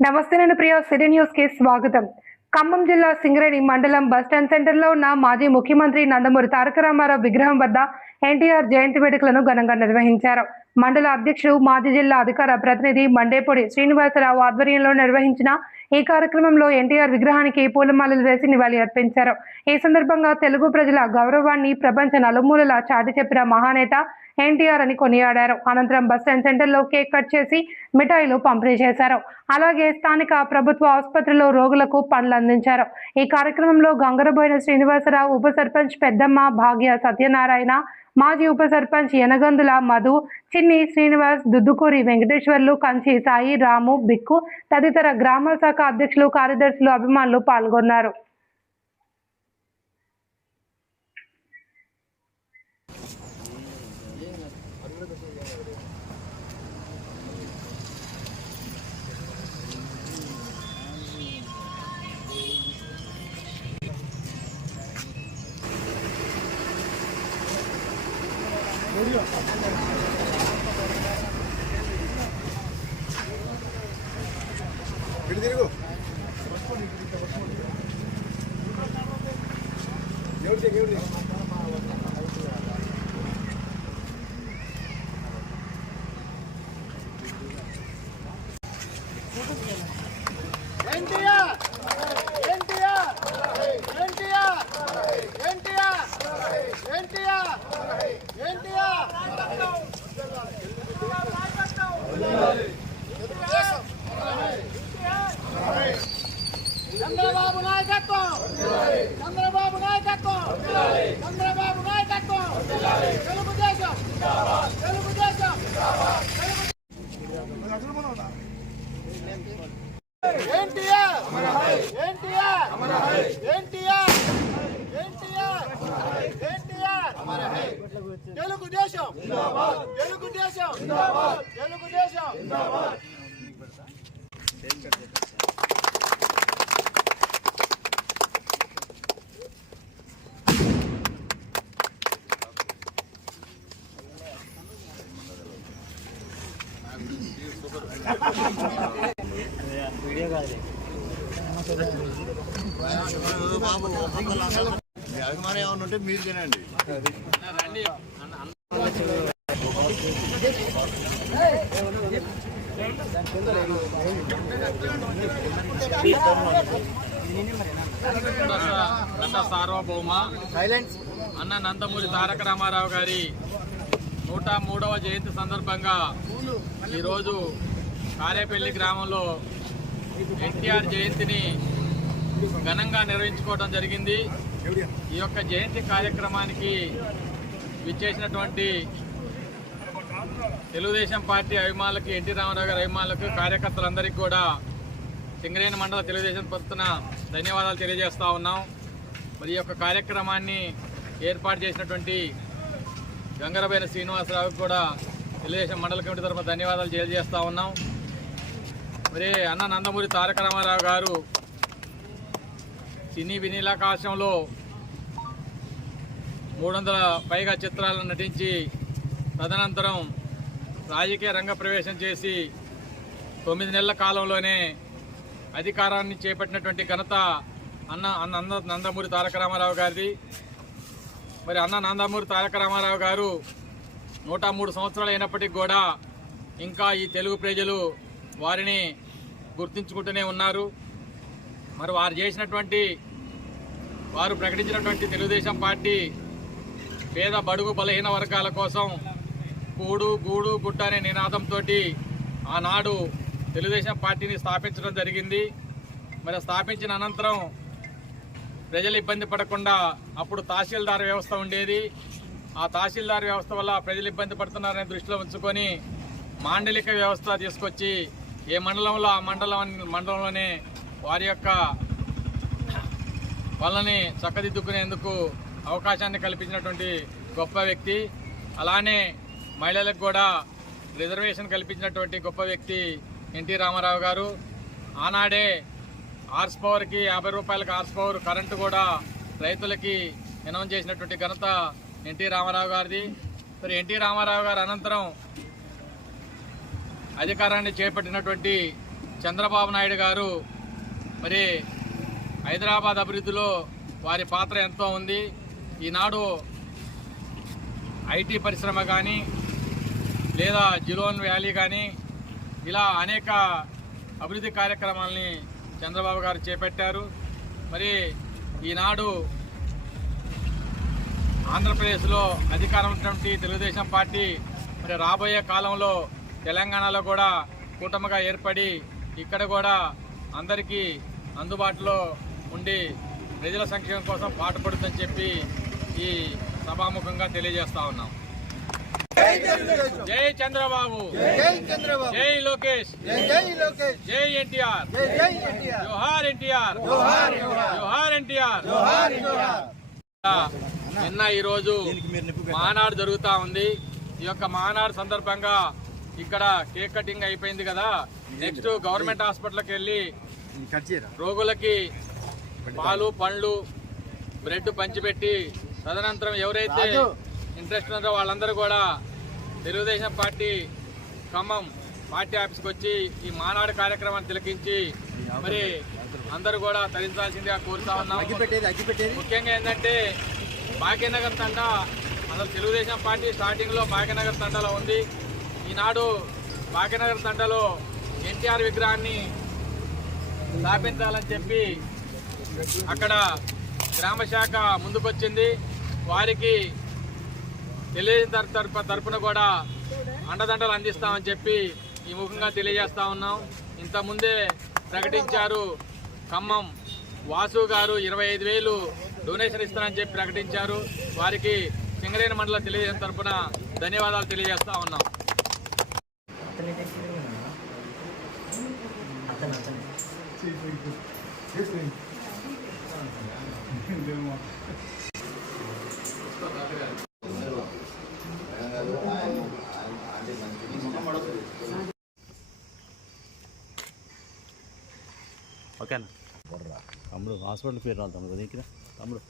నమస్తే, నేను Priya. City news కి స్వాగతం. ఖమ్మం జిల్లా సింగరేణి మండలం బస్టాండ్ సెంటర్లో ఉన్న మాజీ ముఖ్యమంత్రి నందమూరి తారక రామారావు విగ్రహం వద్ద ఎన్టీఆర్ జయంతి వేడుకలను ఘనంగా నిర్వహించారు. మండల అధ్యక్షుడు, మాజీ జిల్లా అధికార ప్రతినిధి మండేపూడి శ్రీనివాసరావు ఆధ్వర్యంలో నిర్వహించిన ఈ కార్యక్రమంలో ఎన్టీఆర్ విగ్రహానికి పూలమాలలు వేసి నివాళి అర్పించారు. ఈ సందర్భంగా తెలుగు ప్రజల గౌరవాన్ని ప్రపంచ నలుమూలలా చాటి చెప్పిన మహానేత ఎన్టీఆర్ అని కొనియాడారు. అనంతరం బస్టాండ్ సెంటర్లో కేక్ కట్ చేసి మిఠాయిలు పంపిణీ చేశారు. అలాగే స్థానిక ప్రభుత్వ ఆసుపత్రిలో రోగులకు పండ్లు అందించారు. ఈ కార్యక్రమంలో గంగరబోయిన శ్రీనివాసరావు, ఉప సర్పంచ్ పెద్దమ్మ భాగ్య సత్యనారాయణ, మాజీ ఉప సర్పంచ్ యనగందుల మధు, చిన్ని శ్రీనివాస్, దుద్దుకూరి వెంకటేశ్వర్లు, కంచి సాయి, రాము, బిక్కు తదితర గ్రామ శాఖ అధ్యక్షులు, కార్యదర్శులు, అభిమానులు పాల్గొన్నారు. చంద్రబాబు నాయకత్వం, చంద్రబాబు నాయకత్వం, చంద్రబాబు నాయకత్వం, తెలుగుదేశం, తెలుగుదేశం, ఎన్టీఆర్, ఎన్టీఆర్, ఎన్టీఆర్, ఎన్టీఆర్, ఎన్టీఆర్, తెలుగుదేశం, తెలుగుదేశం, తెలుగుదేశం. అభిమానం ఏమన్నా ఉంటే మీరు తినండి. సార్వభౌమ అన్న నందమూరి తారక రామారావు గారి 103వ జయంతి సందర్భంగా ఈరోజు కారేపల్లి గ్రామంలో ఎన్టీఆర్ జయంతిని ఘనంగా నిర్వహించుకోవడం జరిగింది. ఈ యొక్క జయంతి కార్యక్రమానికి విచ్చేసినటువంటి తెలుగుదేశం పార్టీ అభిమానులకి, ఎన్టీ రామారావు గారి అభిమానులకు, కార్యకర్తలందరికీ కూడా సింగరేణి మండల తెలుగుదేశం తరఫున ధన్యవాదాలు తెలియజేస్తూ ఉన్నాం. మరి ఈ యొక్క కార్యక్రమాన్ని ఏర్పాటు చేసినటువంటి గంగరబోయిన శ్రీనివాసరావుకి కూడా తెలుగుదేశం మండల కమిటీ తరఫున ధన్యవాదాలు తెలియజేస్తూ ఉన్నాం. మరి అన్న నందమూరి తారక రామారావు గారు సినీ వినీలాకాశంలో 300 పైగా చిత్రాలను నటించి తదనంతరం రాజకీయ రంగ ప్రవేశం చేసి 9 నెలల కాలంలోనే అధికారాన్ని చేపట్టినటువంటి ఘనత అన్న నందమూరి తారక రామారావు గారిది. మరి అన్న నందమూరి తారక రామారావు గారు 103 సంవత్సరాలు అయినప్పటికీ కూడా ఇంకా ఈ తెలుగు ప్రజలు వారిని గుర్తించుకుంటూనే ఉన్నారు. మరి వారు ప్రకటించినటువంటి తెలుగుదేశం పార్టీ పేద బడుగు బలహీన వర్గాల కోసం కూడు గూడు గుట్ట అనే నినాదంతో ఆనాడు తెలుగుదేశం పార్టీని స్థాపించడం జరిగింది. మరి స్థాపించిన అనంతరం ప్రజలు ఇబ్బంది పడకుండా అప్పుడు తహసీల్దార్ వ్యవస్థ ఉండేది. ఆ తహసీల్దార్ వ్యవస్థ వల్ల ప్రజలు ఇబ్బంది పడుతున్నారనే దృష్టిలో ఉంచుకొని మాండలిక వ్యవస్థ తీసుకొచ్చి ఏ మండలంలో ఆ మండలంలోనే వారి యొక్క వాళ్ళని చక్కదిద్దుకునేందుకు అవకాశాన్ని కల్పించినటువంటి గొప్ప వ్యక్తి. అలానే మహిళలకు కూడా రిజర్వేషన్ కల్పించినటువంటి గొప్ప వ్యక్తి ఎన్టీ రామారావు గారు. ఆనాడే హార్స్ పవర్కి 50 రూపాయలకు హార్స్ పవర్ కరెంటు కూడా రైతులకి అనౌన్స్ చేసినటువంటి ఘనత ఎన్టీ రామారావు గారిది. మరి ఎన్టీ రామారావు గారు అనంతరం అధికారాన్ని చేపట్టినటువంటి చంద్రబాబు నాయుడు గారు మరి హైదరాబాద్ అభివృద్ధిలో వారి పాత్ర ఎంతో ఉంది. ఈనాడు ఐటీ పరిశ్రమ కానీ లేదా జిలోన్ వ్యాలీ కానీ ఇలా అనేక అభివృద్ధి కార్యక్రమాలని చంద్రబాబు గారు చేపట్టారు. మరి ఈనాడు ఆంధ్రప్రదేశ్లో అధికారం ఉన్నటువంటి తెలుగుదేశం పార్టీ మరి రాబోయే కాలంలో తెలంగాణలో కూడా కూటమిగా ఏర్పడి ఇక్కడ కూడా అందరికీ అందుబాటులో ఉండి ప్రజల సంక్షేమం కోసం పాటుపడుతుందని చెప్పి ఈ సభాముఖంగా తెలియజేస్తా ఉన్నాం. జై చంద్రబాబు, జై లోకేష్, జై ఎన్టీఆర్, జోహార్ ఎన్టీఆర్, జోహార్ ఎన్టీఆర్. నిన్న ఈరోజు మానాడు జరుగుతా ఉంది. ఈ యొక్క మానాడు సందర్భంగా ఇక్కడ కేక్ కటింగ్ అయిపోయింది కదా. నెక్స్ట్ గవర్నమెంట్ హాస్పిటల్కి వెళ్ళి రోగులకి పాలు పండ్లు బ్రెడ్ పంచిపెట్టి తదనంతరం ఎవరైతే ఇంట్రెస్ట్ ఉన్నారో వాళ్ళందరూ కూడా తెలుగుదేశం పార్టీ ఖమ్మం పార్టీ ఆఫీస్కి వచ్చి ఈ మానాడు కార్యక్రమాన్ని తిలకించి మరి అందరూ కూడా తరించాల్సిందిగా కోరుతా ఉన్నాం. ముఖ్యంగా ఏంటంటే భాగ్యనగర్ తండ అసలు తెలుగుదేశం పార్టీ స్టార్టింగ్లో భాగ్యనగర్ తండలో ఉంది. ఈనాడు భాగ్యనగర్ తండలో ఎన్టీఆర్ విగ్రహాన్ని స్థాపించాలని చెప్పి అక్కడ గ్రామ శాఖ ముందుకొచ్చింది. వారికి తెలుగుదేశం తరఫున కూడా అండదండలు అందిస్తామని చెప్పి ఈ ముఖంగా తెలియజేస్తా ఉన్నాం. ఇంతకుముందే ప్రకటించారు ఖమ్మం వాసు గారు 25,000 డొనేషన్ ఇస్తారని చెప్పి ప్రకటించారు. వారికి సింగరేణి మండల తెలుగుదేశం తరఫున ధన్యవాదాలు తెలియజేస్తా ఉన్నాం. ఓకేనా తమ్ముడు హాస్పిటల్ పేరు రాదు తమ్ముడు తమ్ముడు